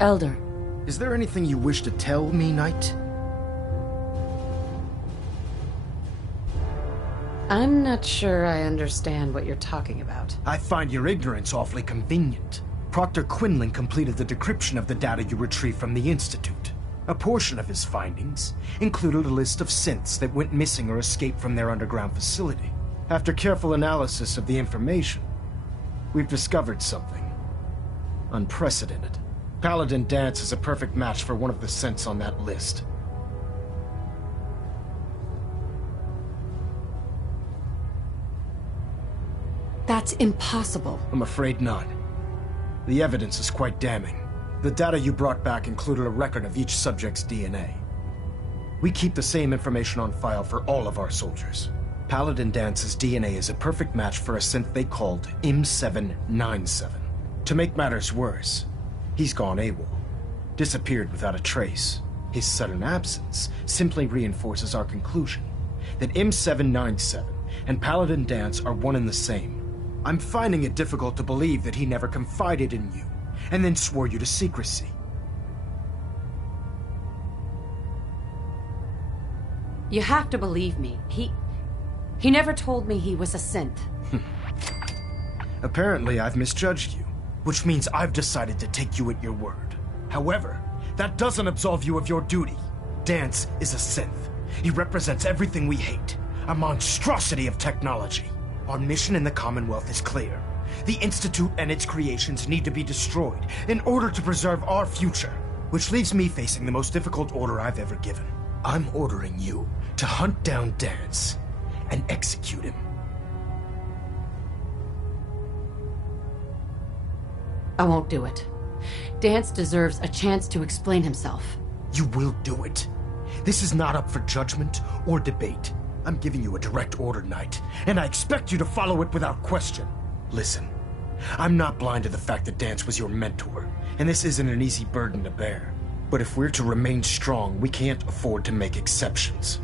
Elder. Is there anything you wish to tell me, Knight? I'm not sure I understand what you're talking about. I find your ignorance awfully convenient. Proctor Quinlan completed the decryption of the data you retrieved from the Institute. A portion of his findings included a list of synths that went missing or escaped from their underground facility. After careful analysis of the information, we've discovered something unprecedented. Paladin Danse is a perfect match for one of the synths on that list. That's impossible. I'm afraid not. The evidence is quite damning. The data you brought back included a record of each subject's DNA. We keep the same information on file for all of our soldiers. Paladin Dance's DNA is a perfect match for a synth they called M797. To make matters worse, he's gone AWOL. Disappeared without a trace. His sudden absence simply reinforces our conclusion that M797 and Paladin Danse are one and the same. I'm finding it difficult to believe that he never confided in you, and then swore you to secrecy. You have to believe me. He never told me he was a synth. Apparently, I've misjudged you, which means I've decided to take you at your word. However, that doesn't absolve you of your duty. Danse is a synth. He represents everything we hate, a monstrosity of technology. Our mission in the Commonwealth is clear. The Institute and its creations need to be destroyed in order to preserve our future, which leaves me facing the most difficult order I've ever given. I'm ordering you to hunt down Danse and execute him. I won't do it. Danse deserves a chance to explain himself. You will do it. This is not up for judgment or debate. I'm giving you a direct order, Knight, and I expect you to follow it without question. Listen, I'm not blind to the fact that Danse was your mentor, and this isn't an easy burden to bear. But if we're to remain strong, we can't afford to make exceptions.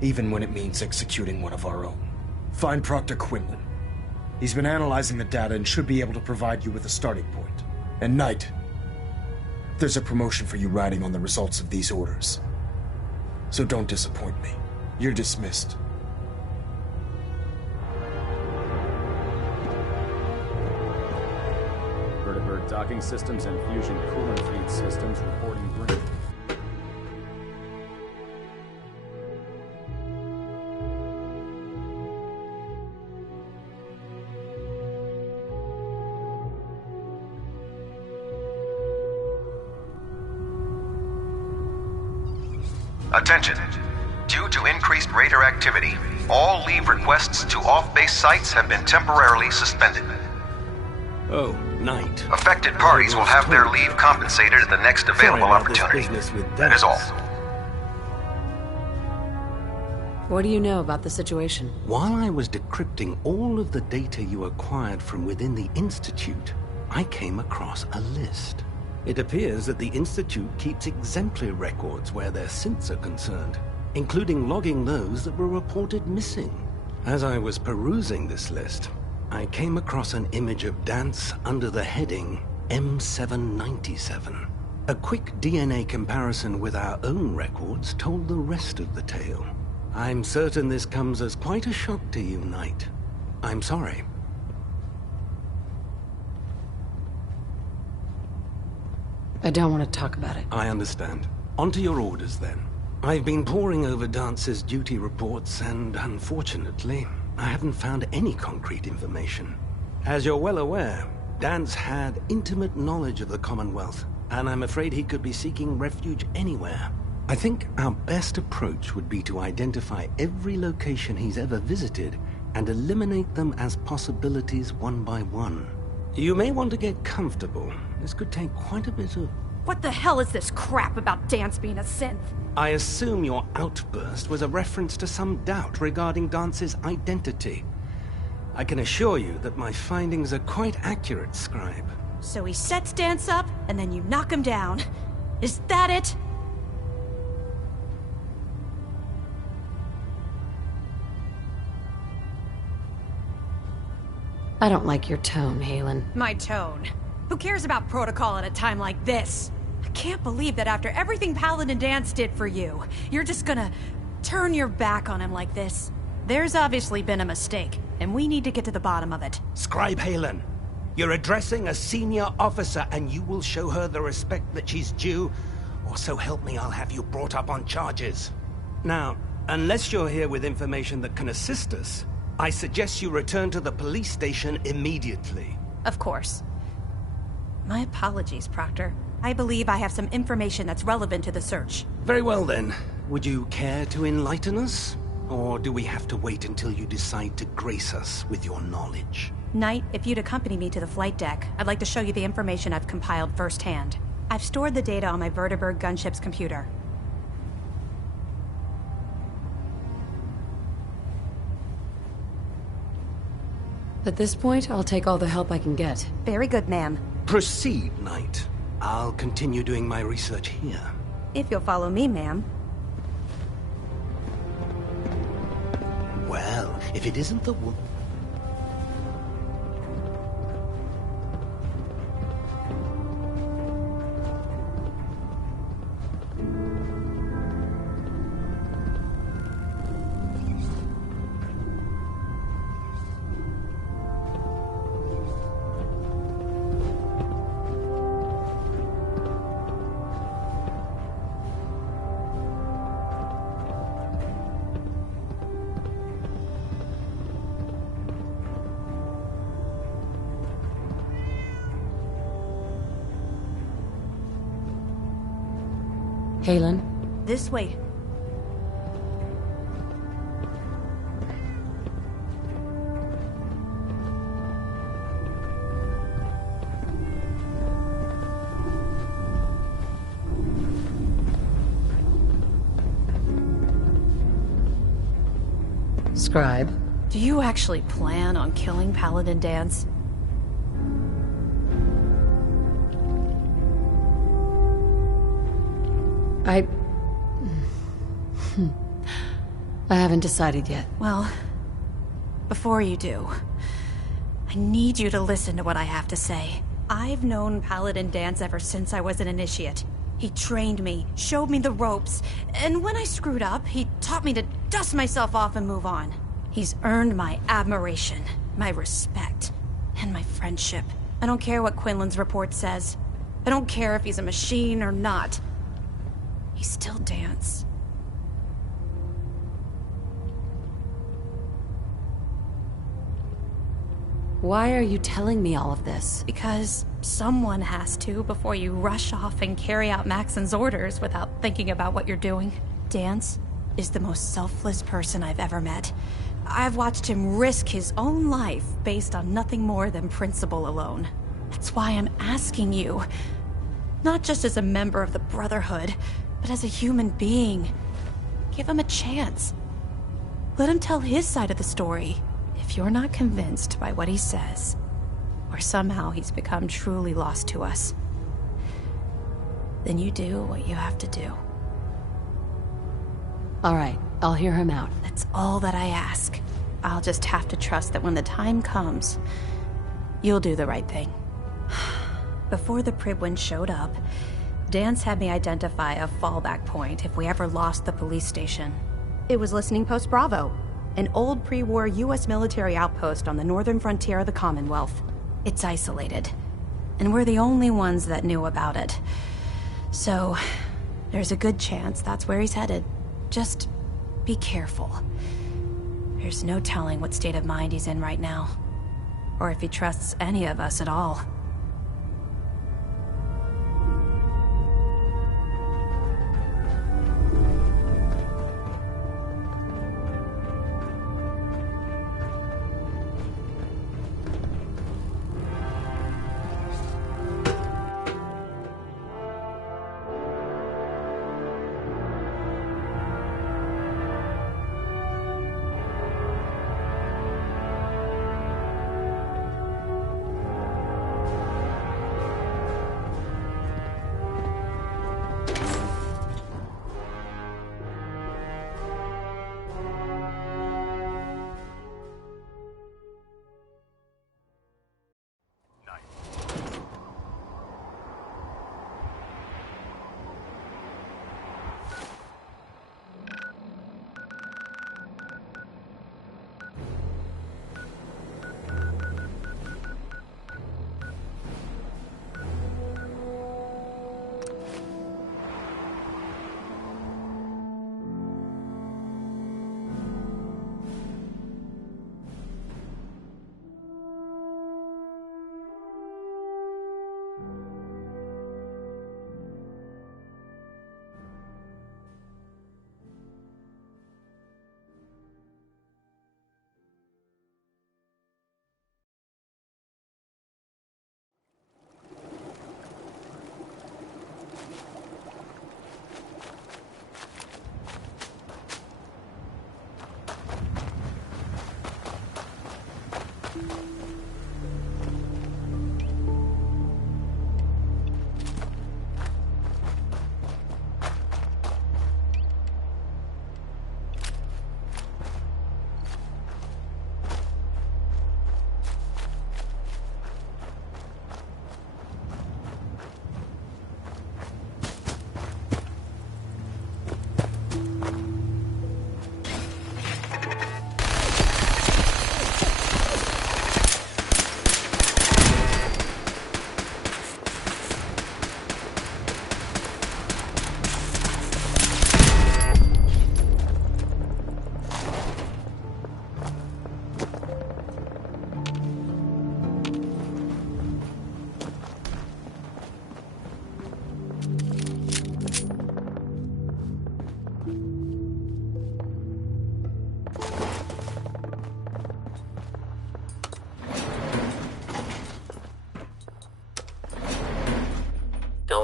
Even when it means executing one of our own. Find Proctor Quinlan. He's been analyzing the data and should be able to provide you with a starting point. And Knight, there's a promotion for you riding on the results of these orders. So don't disappoint me. You're dismissed. Vertibird docking systems and fusion coolant feed systems reporting green. Attention. Due to increased raider activity, all leave requests to off-base sites have been temporarily suspended. Oh, Knight. Affected parties will have their leave compensated at the next available opportunity. That is all. What do you know about the situation? While I was decrypting all of the data you acquired from within the Institute, I came across a list. It appears that the Institute keeps exemplary records where their synths are concerned, including logging those that were reported missing. As I was perusing this list, I came across an image of Danse under the heading M797. A quick DNA comparison with our own records told the rest of the tale. I'm certain this comes as quite a shock to you, Knight. I'm sorry. I don't want to talk about it. I understand. On to your orders, then. I've been poring over Dance's duty reports, and unfortunately, I haven't found any concrete information. As you're well aware, Danse had intimate knowledge of the Commonwealth, and I'm afraid he could be seeking refuge anywhere. I think our best approach would be to identify every location he's ever visited and eliminate them as possibilities one by one. You may want to get comfortable. This could take quite a bit of... What the hell is this crap about Danse being a synth? I assume your outburst was a reference to some doubt regarding Dance's identity. I can assure you that my findings are quite accurate, Scribe. So he sets Danse up, and then you knock him down. Is that it? I don't like your tone, Halen. My tone. Who cares about protocol at a time like this? I can't believe that after everything Paladin Dance did for you, you're just gonna turn your back on him like this. There's obviously been a mistake, and we need to get to the bottom of it. Scribe Halen, you're addressing a senior officer, and you will show her the respect that she's due, or so help me, I'll have you brought up on charges. Now, unless you're here with information that can assist us, I suggest you return to the police station immediately. Of course. My apologies, Proctor. I believe I have some information that's relevant to the search. Very well then. Would you care to enlighten us? Or do we have to wait until you decide to grace us with your knowledge? Knight, if you'd accompany me to the flight deck, I'd like to show you the information I've compiled firsthand. I've stored the data on my Vertibird gunship's computer. At this point, I'll take all the help I can get. Very good, ma'am. Proceed, Knight. I'll continue doing my research here. If you'll follow me, ma'am. Well, if it isn't the woman... Halen? This way. Scribe? Do you actually plan on killing Paladin Dance? I haven't decided yet. Well, before you do, I need you to listen to what I have to say. I've known Paladin Dance ever since I was an initiate. He trained me, showed me the ropes, and when I screwed up, he taught me to dust myself off and move on. He's earned my admiration, my respect, and my friendship. I don't care what Quinlan's report says. I don't care if he's a machine or not. He's still Dance. Why are you telling me all of this? Because someone has to before you rush off and carry out Maxon's orders without thinking about what you're doing. Dance is the most selfless person I've ever met. I've watched him risk his own life based on nothing more than principle alone. That's why I'm asking you, not just as a member of the Brotherhood, but as a human being. Give him a chance. Let him tell his side of the story. If you're not convinced by what he says, or somehow he's become truly lost to us, then you do what you have to do. All right, I'll hear him out. That's all that I ask. I'll just have to trust that when the time comes, you'll do the right thing. Before the Pribwin showed up, Dance had me identify a fallback point if we ever lost the police station. It was Listening Post Bravo, an old pre-war U.S. military outpost on the northern frontier of the Commonwealth. It's isolated, and we're the only ones that knew about it. So, there's a good chance that's where he's headed. Just be careful. There's no telling what state of mind he's in right now, or if he trusts any of us at all.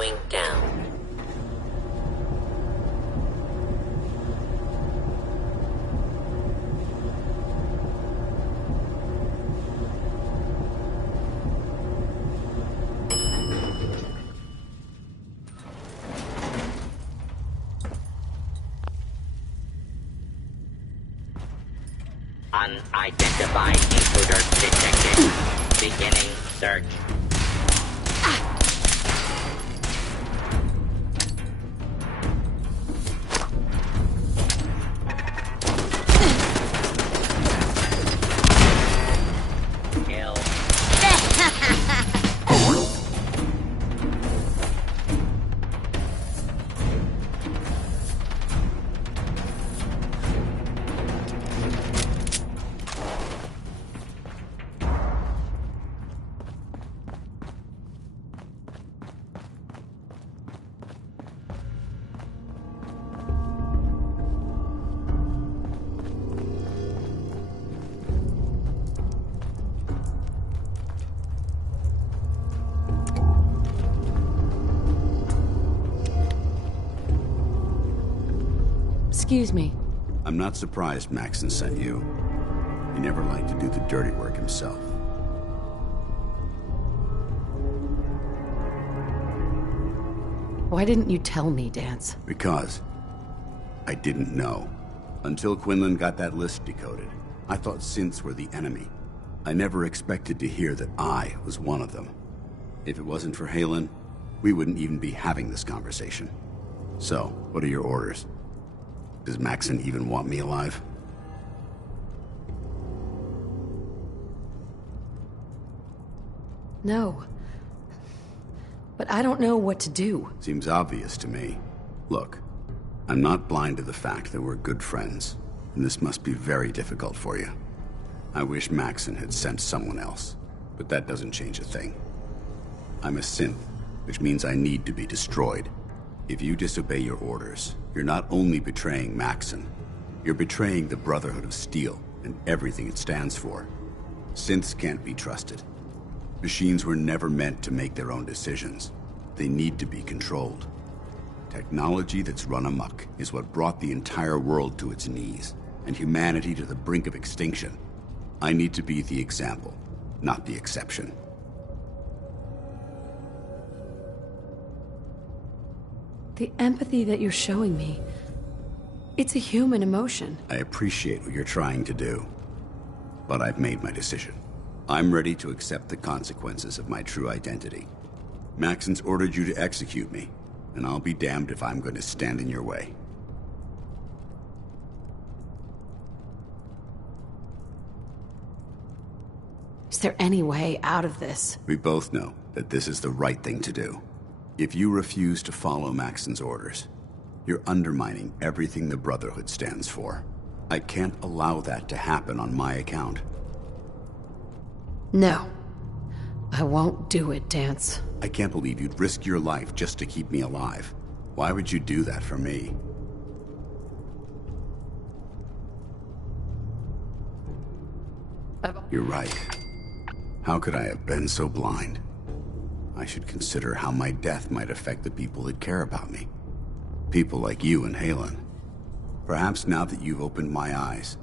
Going down. Unidentified intruder detected. Beginning search. Kill. Excuse me. I'm not surprised Maxon sent you. He never liked to do the dirty work himself. Why didn't you tell me, Dance? Because I didn't know. Until Quinlan got that list decoded, I thought synths were the enemy. I never expected to hear that I was one of them. If it wasn't for Halen, we wouldn't even be having this conversation. So, what are your orders? Does Maxon even want me alive? No. But I don't know what to do. Seems obvious to me. Look, I'm not blind to the fact that we're good friends, and this must be very difficult for you. I wish Maxon had sent someone else, but that doesn't change a thing. I'm a synth, which means I need to be destroyed. If you disobey your orders, you're not only betraying Maxon, you're betraying the Brotherhood of Steel and everything it stands for. Synths can't be trusted. Machines were never meant to make their own decisions. They need to be controlled. Technology that's run amok is what brought the entire world to its knees, and humanity to the brink of extinction. I need to be the example, not the exception. The empathy that you're showing me, it's a human emotion. I appreciate what you're trying to do, but I've made my decision. I'm ready to accept the consequences of my true identity. Maxon's ordered you to execute me, and I'll be damned if I'm going to stand in your way. Is there any way out of this? We both know that this is the right thing to do. If you refuse to follow Maxon's orders, you're undermining everything the Brotherhood stands for. I can't allow that to happen on my account. No. I won't do it, Dance. I can't believe you'd risk your life just to keep me alive. Why would you do that for me? You're right. How could I have been so blind? I should consider how my death might affect the people that care about me. People like you and Halen. Perhaps now that you've opened my eyes,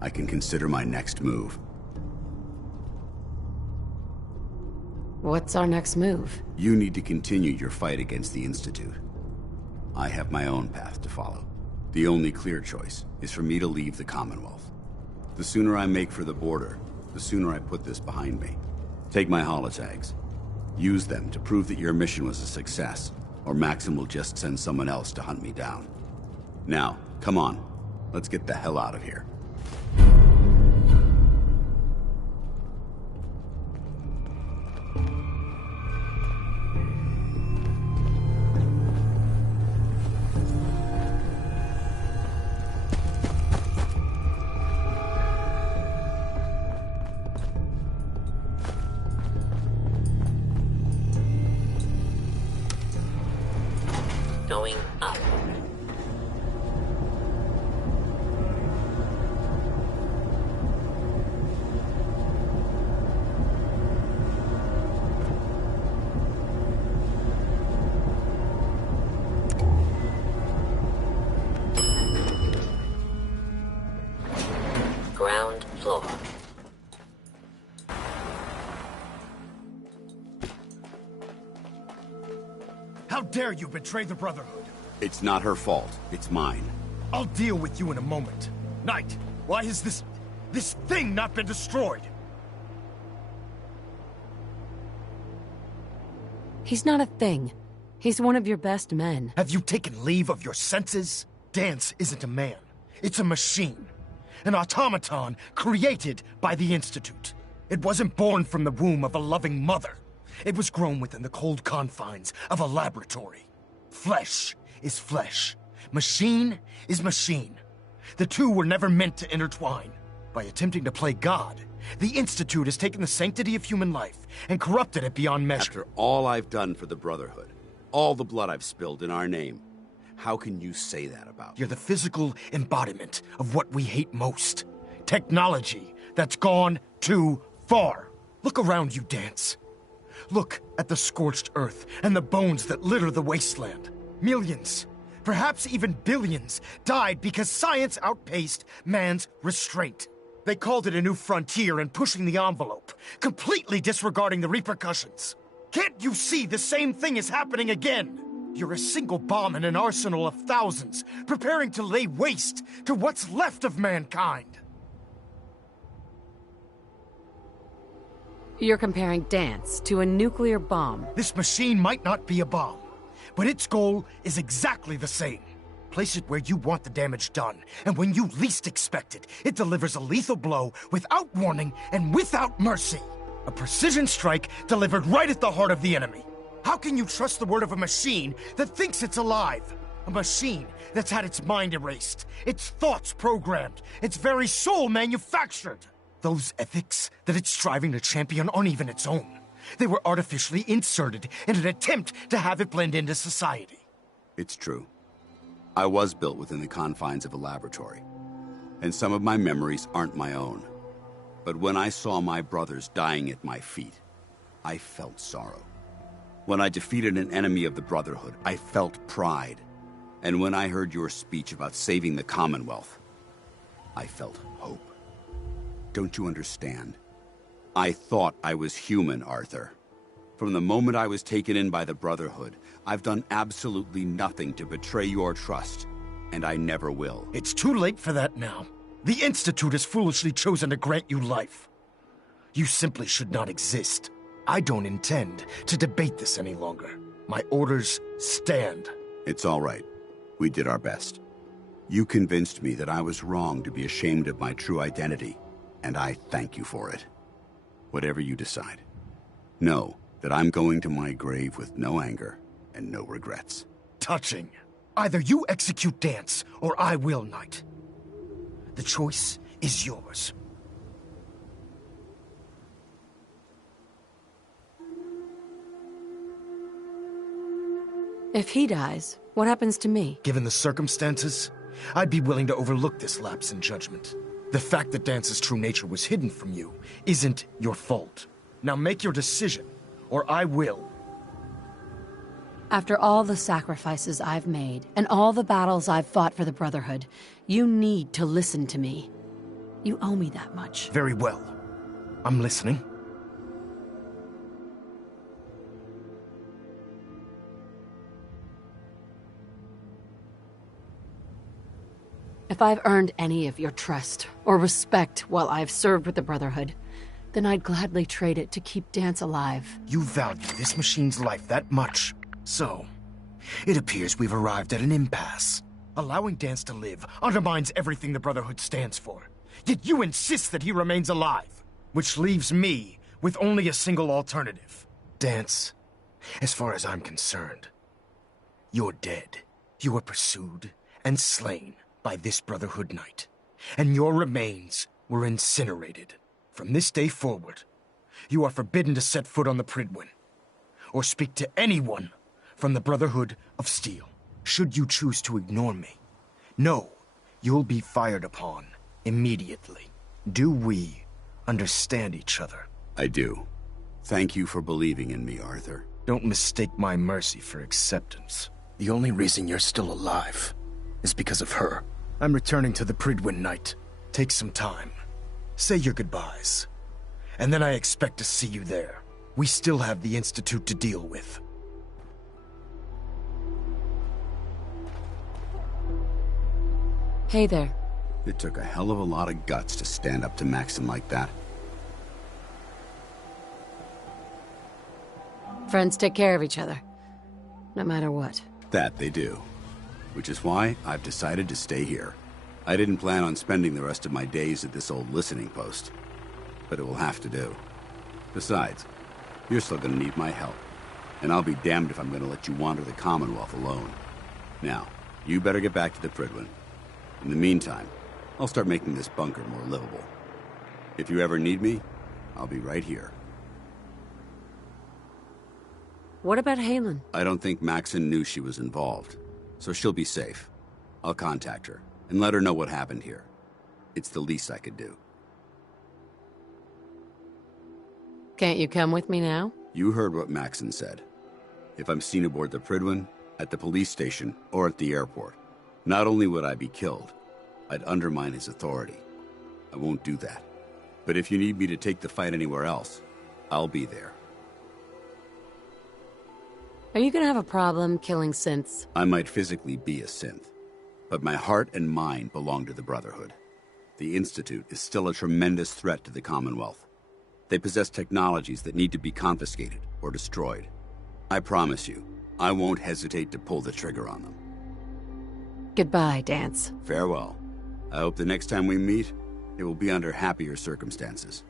I can consider my next move. What's our next move? You need to continue your fight against the Institute. I have my own path to follow. The only clear choice is for me to leave the Commonwealth. The sooner I make for the border, the sooner I put this behind me. Take my holotags. Use them to prove that your mission was a success, or Maxon will just send someone else to hunt me down. Now, come on. Let's get the hell out of here. Going up. ground floor. How dare you betray the Brotherhood? It's not her fault. It's mine. I'll deal with you in a moment. Knight, why has this thing not been destroyed? He's not a thing. He's one of your best men. Have you taken leave of your senses? Dance isn't a man. It's a machine. An automaton created by the Institute. It wasn't born from the womb of a loving mother. It was grown within the cold confines of a laboratory. Flesh is flesh. Machine is machine. The two were never meant to intertwine. By attempting to play God, the Institute has taken the sanctity of human life and corrupted it beyond measure. After all I've done for the Brotherhood, all the blood I've spilled in our name, how can you say that about me? You're the physical embodiment of what we hate most. Technology that's gone too far. Look around you, Dance. Look at the scorched earth and the bones that litter the wasteland. Millions, perhaps even billions, died because science outpaced man's restraint. They called it a new frontier and pushing the envelope, completely disregarding the repercussions. Can't you see the same thing is happening again? You're a single bomb in an arsenal of thousands, preparing to lay waste to what's left of mankind. You're comparing Dance to a nuclear bomb. This machine might not be a bomb, but its goal is exactly the same. Place it where you want the damage done, and when you least expect it, it delivers a lethal blow without warning and without mercy. A precision strike delivered right at the heart of the enemy. How can you trust the word of a machine that thinks it's alive? A machine that's had its mind erased, its thoughts programmed, its very soul manufactured. Those ethics that it's striving to champion aren't even its own. They were artificially inserted in an attempt to have it blend into society. It's true. I was built within the confines of a laboratory, and some of my memories aren't my own. But when I saw my brothers dying at my feet, I felt sorrow. When I defeated an enemy of the Brotherhood, I felt pride. And when I heard your speech about saving the Commonwealth, I felt hope. Don't you understand? I thought I was human, Arthur. From the moment I was taken in by the Brotherhood, I've done absolutely nothing to betray your trust, and I never will. It's too late for that now. The Institute has foolishly chosen to grant you life. You simply should not exist. I don't intend to debate this any longer. My orders stand. It's all right. We did our best. You convinced me that I was wrong to be ashamed of my true identity, and I thank you for it. Whatever you decide, know that I'm going to my grave with no anger and no regrets. Touching. Either you execute Dance, or I will, Knight. The choice is yours. If he dies, what happens to me? Given the circumstances, I'd be willing to overlook this lapse in judgment. The fact that Dance's true nature was hidden from you isn't your fault. Now make your decision, or I will. After all the sacrifices I've made, and all the battles I've fought for the Brotherhood, you need to listen to me. You owe me that much. Very well. I'm listening. If I've earned any of your trust or respect while I've served with the Brotherhood, then I'd gladly trade it to keep Dance alive. You value this machine's life that much. So, it appears we've arrived at an impasse. Allowing Dance to live undermines everything the Brotherhood stands for. Yet you insist that he remains alive, which leaves me with only a single alternative. Dance, as far as I'm concerned, you're dead. You were pursued and slain by this Brotherhood Knight, and your remains were incinerated. From this day forward, you are forbidden to set foot on the Pridwin, or speak to anyone from the Brotherhood of Steel. Should you choose to ignore me, know you'll be fired upon immediately. Do we understand each other? I do. Thank you for believing in me, Arthur. Don't mistake my mercy for acceptance. The only reason you're still alive is because of her. I'm returning to the Pridwin Knight. Take some time. Say your goodbyes. And then I expect to see you there. We still have the Institute to deal with. Hey there. It took a hell of a lot of guts to stand up to Maxon like that. Friends take care of each other. No matter what. That they do. Which is why I've decided to stay here. I didn't plan on spending the rest of my days at this old listening post. But it will have to do. Besides, you're still gonna need my help. And I'll be damned if I'm gonna let you wander the Commonwealth alone. Now, you better get back to the Prydwen. In the meantime, I'll start making this bunker more livable. If you ever need me, I'll be right here. What about Halen? I don't think Maxon knew she was involved, so she'll be safe. I'll contact her and let her know what happened here. It's the least I could do. Can't you come with me now? You heard what Maxon said. If I'm seen aboard the Prydwen, at the police station, or at the airport, not only would I be killed, I'd undermine his authority. I won't do that. But if you need me to take the fight anywhere else, I'll be there. Are you gonna have a problem killing synths? I might physically be a synth, but my heart and mind belong to the Brotherhood. The Institute is still a tremendous threat to the Commonwealth. They possess technologies that need to be confiscated or destroyed. I promise you, I won't hesitate to pull the trigger on them. Goodbye, Dance. Farewell. I hope the next time we meet, it will be under happier circumstances.